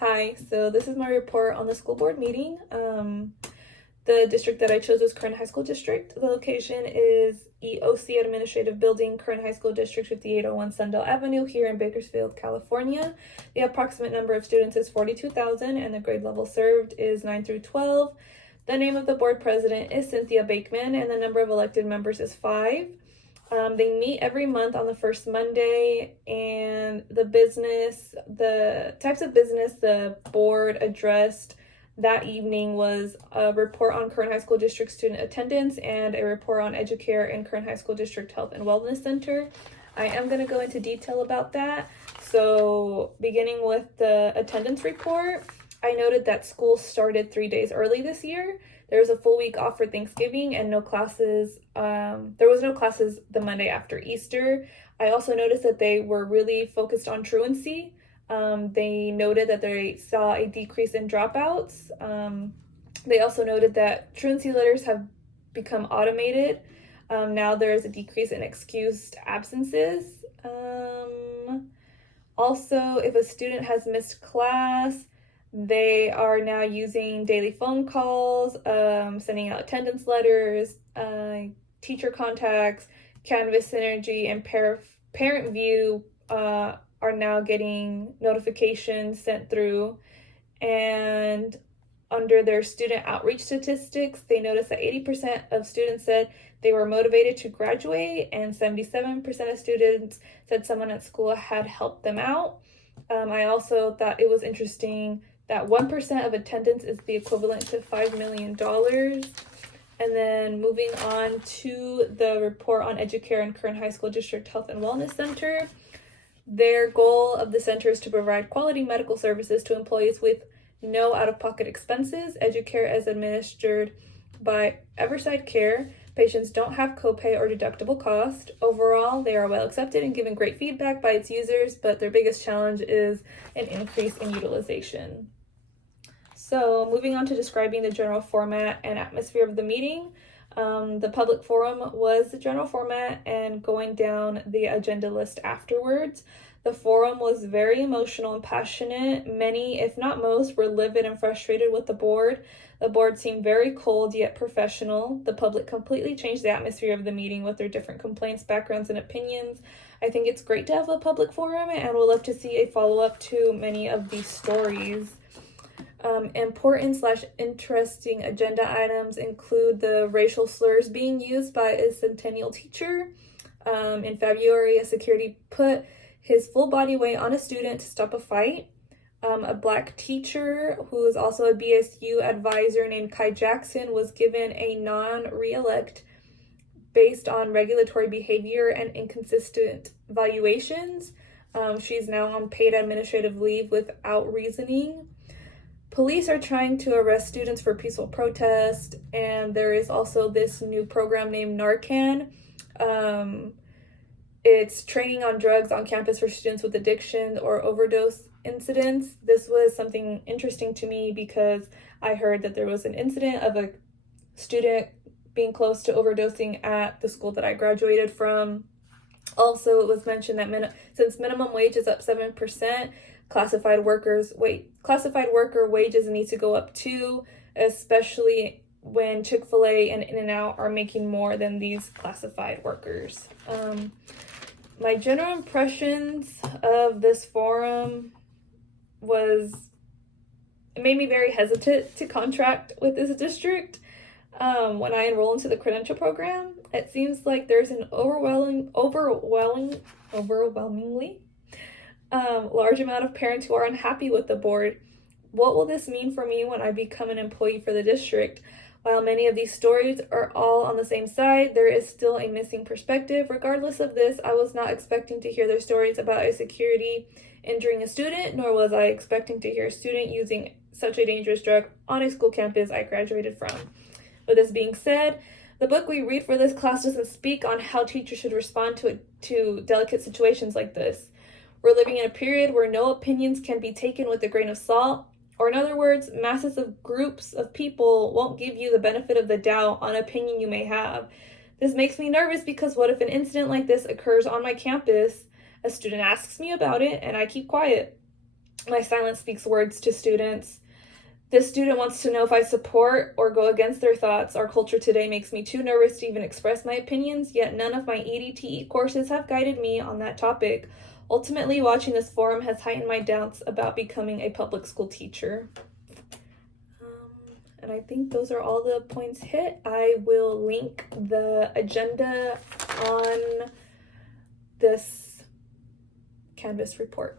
Hi, so this is my report on the school board meeting. The district that I chose was Kern High School District. The location is EOC Administrative Building, Kern High School District, 5801 Sundell Avenue here in Bakersfield, California. The approximate number of students is 42,000 and the grade level served is 9 through 12. The name of the board president is Cynthia Bakeman and the number of elected members is 5. They meet every month on the first Monday, and the types of business the board addressed that evening was a report on Kern High School District student attendance and a report on EduCare and Kern High School District Health and Wellness Center. I am going to go into detail about that. So beginning with the attendance report, I noted that school started 3 days early this year. There was a full week off for Thanksgiving and no classes. There was no classes the Monday after Easter. I also noticed that they were really focused on truancy. They noted that they saw a decrease in dropouts. They also noted that truancy letters have become automated. Now there is a decrease in excused absences. Also, if a student has missed class, they are now using daily phone calls, sending out attendance letters, teacher contacts, Canvas Synergy, and Parent View are now getting notifications sent through. And under their student outreach statistics, they noticed that 80% of students said they were motivated to graduate, and 77% of students said someone at school had helped them out. I also thought it was interesting that 1% of attendance is the equivalent to $5 million. And then moving on to the report on EduCare and Kern High School District Health and Wellness Center. Their goal of the center is to provide quality medical services to employees with no out-of-pocket expenses. EduCare is administered by Everside Care. Patients don't have copay or deductible cost. Overall, they are well accepted and given great feedback by its users, but their biggest challenge is an increase in utilization. So moving on to describing the general format and atmosphere of the meeting. The public forum was the general format, and going down the agenda list afterwards. The forum was very emotional and passionate. Many, if not most, were livid and frustrated with the board. The board seemed very cold yet professional. The public completely changed the atmosphere of the meeting with their different complaints, backgrounds, and opinions. I think it's great to have a public forum, and we'll love to see a follow-up to many of these stories. Important/interesting agenda items include the racial slurs being used by a Centennial teacher. In February, a security put his full body weight on a student to stop a fight. A Black teacher who is also a BSU advisor named Kai Jackson was given a non-reelect based on regulatory behavior and inconsistent valuations. She's now on paid administrative leave without reasoning. Police are trying to arrest students for peaceful protest, and there is also this new program named Narcan. It's training on drugs on campus for students with addiction or overdose incidents. This was something interesting to me because I heard that there was an incident of a student being close to overdosing at the school that I graduated from. Also, it was mentioned that since minimum wage is up 7%, classified worker wages need to go up too, especially when Chick-fil-A and In-N-Out are making more than these classified workers. My general impressions of this forum it made me very hesitant to contract with this district. When I enroll into the credential program, it seems like there's an overwhelmingly large amount of parents who are unhappy with the board. What will this mean for me when I become an employee for the district? While many of these stories are all on the same side, there is still a missing perspective. Regardless of this, I was not expecting to hear their stories about a security injuring a student, nor was I expecting to hear a student using such a dangerous drug on a school campus I graduated from. With this being said, the book we read for this class doesn't speak on how teachers should respond to delicate situations like this. We're living in a period where no opinions can be taken with a grain of salt, or in other words, masses of groups of people won't give you the benefit of the doubt on an opinion you may have. This makes me nervous because what if an incident like this occurs on my campus? A student asks me about it and I keep quiet. My silence speaks words to students. This student wants to know if I support or go against their thoughts. Our culture today makes me too nervous to even express my opinions, yet none of my EDTE courses have guided me on that topic. Ultimately, watching this forum has heightened my doubts about becoming a public school teacher. And I think those are all the points hit. I will link the agenda on this Canvas report.